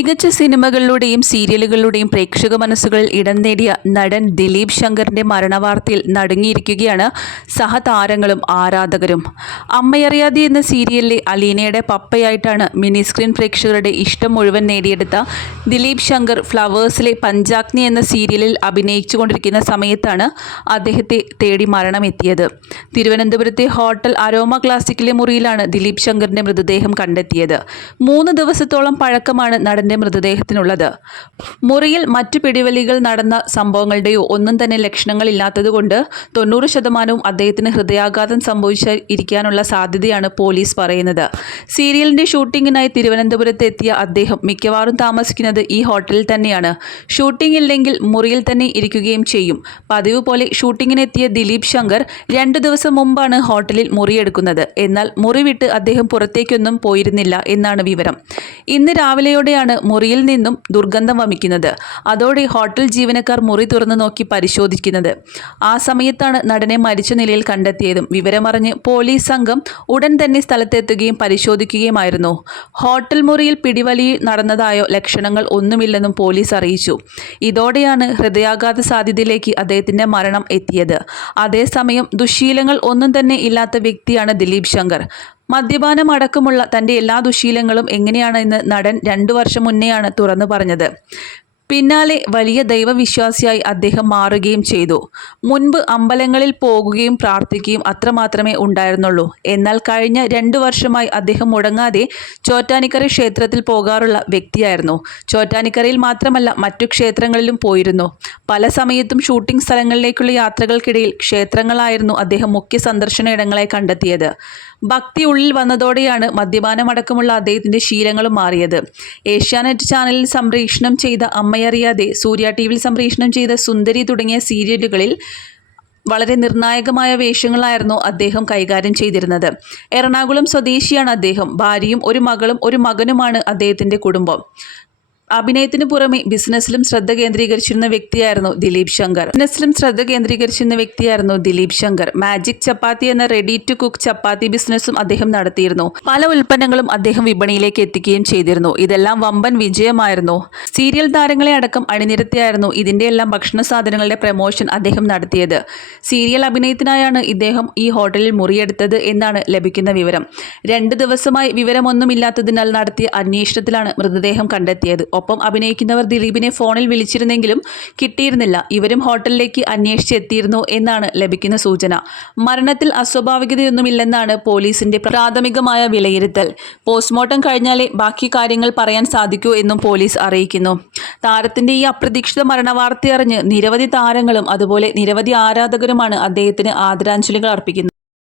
മികച്ച സിനിമകളിലൂടെയും സീരിയലുകളിലൂടെയും പ്രേക്ഷക മനസ്സുകളിൽ ഇടം നേടിയ നടൻ ദിലീപ് ശങ്കറിന്റെ മരണവാർത്തയിൽ നടുങ്ങിയിരിക്കുകയാണ് സഹതാരങ്ങളും ആരാധകരും. അമ്മയറിയാതെ എന്ന സീരിയലിലെ അലീനയുടെ പപ്പയായിട്ടാണ് മിനി സ്ക്രീൻ പ്രേക്ഷകരുടെ ഇഷ്ടം മുഴുവൻ നേടിയെടുത്ത ദിലീപ് ശങ്കർ ഫ്ലവേഴ്സിലെ പഞ്ചാഗ്നി എന്ന സീരിയലിൽ അഭിനയിച്ചു കൊണ്ടിരിക്കുന്ന സമയത്താണ് അദ്ദേഹത്തെ തേടി മരണമെത്തിയത്. തിരുവനന്തപുരത്തെ ഹോട്ടൽ അരോമ ക്ലാസിക്കിലെ മുറിയിലാണ് ദിലീപ് ശങ്കറിന്റെ മൃതദേഹം കണ്ടെത്തിയത്. മൂന്ന് ദിവസത്തോളം പഴക്കമാണ് നടന്റെ മൃതദേഹത്തിനുള്ളത്. മുറിയിൽ മറ്റു പിടിവലികൾ നടന്ന സംഭവങ്ങളുടെയോ ഒന്നും തന്നെ ലക്ഷണങ്ങൾ ലക്ഷണങ്ങളില്ലാത്തതുകൊണ്ട് തൊണ്ണൂറ് ശതമാനവും അദ്ദേഹത്തിന് ഹൃദയാഘാതം സംഭവിച്ച ഇരിക്കാനുള്ള സാധ്യതയാണ് പോലീസ് പറയുന്നത്. സീരിയലിന്റെ ഷൂട്ടിങ്ങിനായി തിരുവനന്തപുരത്ത് എത്തിയ അദ്ദേഹം മിക്കവാറും താമസിക്കുന്നത് ഈ ഹോട്ടലിൽ തന്നെയാണ്. ഷൂട്ടിംഗ് ഇല്ലെങ്കിൽ മുറിയിൽ തന്നെ ഇരിക്കുകയും ചെയ്യും. പതിവ് പോലെ ഷൂട്ടിങ്ങിനെത്തിയ ദിലീപ് ശങ്കർ രണ്ട് ദിവസം മുമ്പാണ് ഹോട്ടലിൽ മുറിയെടുക്കുന്നത്. എന്നാൽ മുറി വിട്ട് അദ്ദേഹം പുറത്തേക്കൊന്നും പോയിരുന്നില്ല എന്നാണ് വിവരം. ഇന്ന് രാവിലെയോടെയാണ് മുറിയിൽ നിന്നും ദുർഗന്ധം വമിക്കുന്നത്. അതോടെ ഹോട്ടൽ ജീവനക്കാർ മുറി തുറന്നു നോക്കി പരിശോധിക്കുന്നത്. ആ സമയത്താണ് നടനെ മരിച്ച നിലയിൽ കണ്ടെത്തിയതും. വിവരമറിഞ്ഞ് പോലീസ് സംഘം ഉടൻ തന്നെ സ്ഥലത്തെത്തുകയും പരിശോധിക്കുകയുമായിരുന്നു. ഹോട്ടൽ മുറിയിൽ പിടിവലി നടന്നതായോ ലക്ഷണങ്ങൾ ഒന്നുമില്ലെന്നും പോലീസ് അറിയിച്ചു. ഇതോടെയാണ് ഹൃദയാഘാത സാധ്യതയിലേക്ക് അദ്ദേഹത്തിന്റെ മരണം എത്തിയത്. അതേസമയം ദുശീലങ്ങൾ ഒന്നും തന്നെ ഇല്ലാത്ത വ്യക്തിയാണ് ദിലീപ് ശങ്കർ. മദ്യപാനം അടക്കമുള്ള തന്റെ എല്ലാ ദുശീലങ്ങളും എങ്ങനെയാണെന്ന് നടൻ രണ്ടു വർഷം മുന്നെയാണ് തുറന്നു പറഞ്ഞത്. പിന്നാലെ വലിയ ദൈവവിശ്വാസിയായി അദ്ദേഹം മാറുകയും ചെയ്തു. മുൻപ് അമ്പലങ്ങളിൽ പോകുകയും പ്രാർത്ഥിക്കുകയും അത്രമാത്രമേ ഉണ്ടായിരുന്നുള്ളൂ. എന്നാൽ കഴിഞ്ഞ രണ്ടു വർഷമായി അദ്ദേഹം മുടങ്ങാതെ ചോറ്റാനിക്കര ക്ഷേത്രത്തിൽ പോകാറുള്ള വ്യക്തിയായിരുന്നു. ചോറ്റാനിക്കരയിൽ മാത്രമല്ല മറ്റു ക്ഷേത്രങ്ങളിലും പോയിരുന്നു. പല സമയത്തും ഷൂട്ടിംഗ് സ്ഥലങ്ങളിലേക്കുള്ള യാത്രകൾക്കിടയിൽ ക്ഷേത്രങ്ങളായിരുന്നു അദ്ദേഹം മുഖ്യ സന്ദർശന ഇടങ്ങളായി കണ്ടെത്തിയത്. ഭക്തി ഉള്ളിൽ വന്നതോടെയാണ് മദ്യപാനമടക്കമുള്ള അദ്ദേഹത്തിന്റെ ശീലങ്ങളും മാറിയത്. ഏഷ്യാനെറ്റ് ചാനലിൽ സംപ്രേഷണം ചെയ്ത അമ്മയറിയാതെ സൂര്യ ടി വിയിൽ സംപ്രേഷണം ചെയ്ത സുന്ദരി തുടങ്ങിയ സീരിയലുകളിൽ വളരെ നിർണായകമായ വേഷങ്ങളായിരുന്നു അദ്ദേഹം കൈകാര്യം ചെയ്തിരുന്നത്. എറണാകുളം സ്വദേശിയാണ് അദ്ദേഹം. ഭാര്യയും ഒരു മകളും ഒരു മകനുമാണ് അദ്ദേഹത്തിന്റെ കുടുംബം. അഭിനയത്തിന് പുറമെ ബിസിനസ്സിലും ശ്രദ്ധ കേന്ദ്രീകരിച്ചിരുന്ന വ്യക്തിയായിരുന്നു ദിലീപ് ശങ്കർ. ബിസിനസ്സിലും ശ്രദ്ധ കേന്ദ്രീകരിച്ചിരുന്ന വ്യക്തിയായിരുന്നു ദിലീപ് ശങ്കർ. മാജിക് ചപ്പാത്തി എന്ന റെഡി ടു കുക്ക് ചപ്പാത്തി ബിസിനസ്സും അദ്ദേഹം നടത്തിയിരുന്നു. പല ഉൽപ്പന്നങ്ങളും അദ്ദേഹം വിപണിയിലേക്ക് എത്തിക്കുകയും ചെയ്തിരുന്നു. ഇതെല്ലാം വമ്പൻ വിജയമായിരുന്നു. സീരിയൽ താരങ്ങളെ അടക്കം അണിനിരത്തിയായിരുന്നു ഇതിന്റെ എല്ലാം ഭക്ഷണ സാധനങ്ങളുടെ പ്രമോഷൻ അദ്ദേഹം നടത്തിയത്. സീരിയൽ അഭിനയത്തിനായാണ് ഇദ്ദേഹം ഈ ഹോട്ടലിൽ മുറിയെടുത്തത് എന്നാണ് ലഭിക്കുന്ന വിവരം. രണ്ട് ദിവസമായി വിവരമൊന്നുമില്ലാത്തതിനാൽ നടത്തിയ അന്വേഷണത്തിലാണ് മൃതദേഹം കണ്ടെത്തിയത്. ഒപ്പം അഭിനയിക്കുന്നവർ ദിലീപിനെ ഫോണിൽ വിളിച്ചിരുന്നെങ്കിലും കിട്ടിയിരുന്നില്ല. ഇവരും ഹോട്ടലിലേക്ക് അന്വേഷിച്ചെത്തിയിരുന്നു എന്നാണ് ലഭിക്കുന്ന സൂചന. മരണത്തിൽ അസ്വാഭാവികതയൊന്നുമില്ലെന്നാണ് പോലീസിന്റെ പ്രാഥമികമായ വിലയിരുത്തൽ. പോസ്റ്റ്മോർട്ടം കഴിഞ്ഞാലേ ബാക്കി കാര്യങ്ങൾ പറയാൻ സാധിക്കൂ എന്നും പോലീസ് അറിയിക്കുന്നു. താരത്തിന്റെ ഈ അപ്രതീക്ഷിത മരണവാർത്തയറിഞ്ഞ് നിരവധി താരങ്ങളും അതുപോലെ നിരവധി ആരാധകരുമാണ് അദ്ദേഹത്തിന് ആദരാഞ്ജലികൾ അർപ്പിക്കുന്നത്.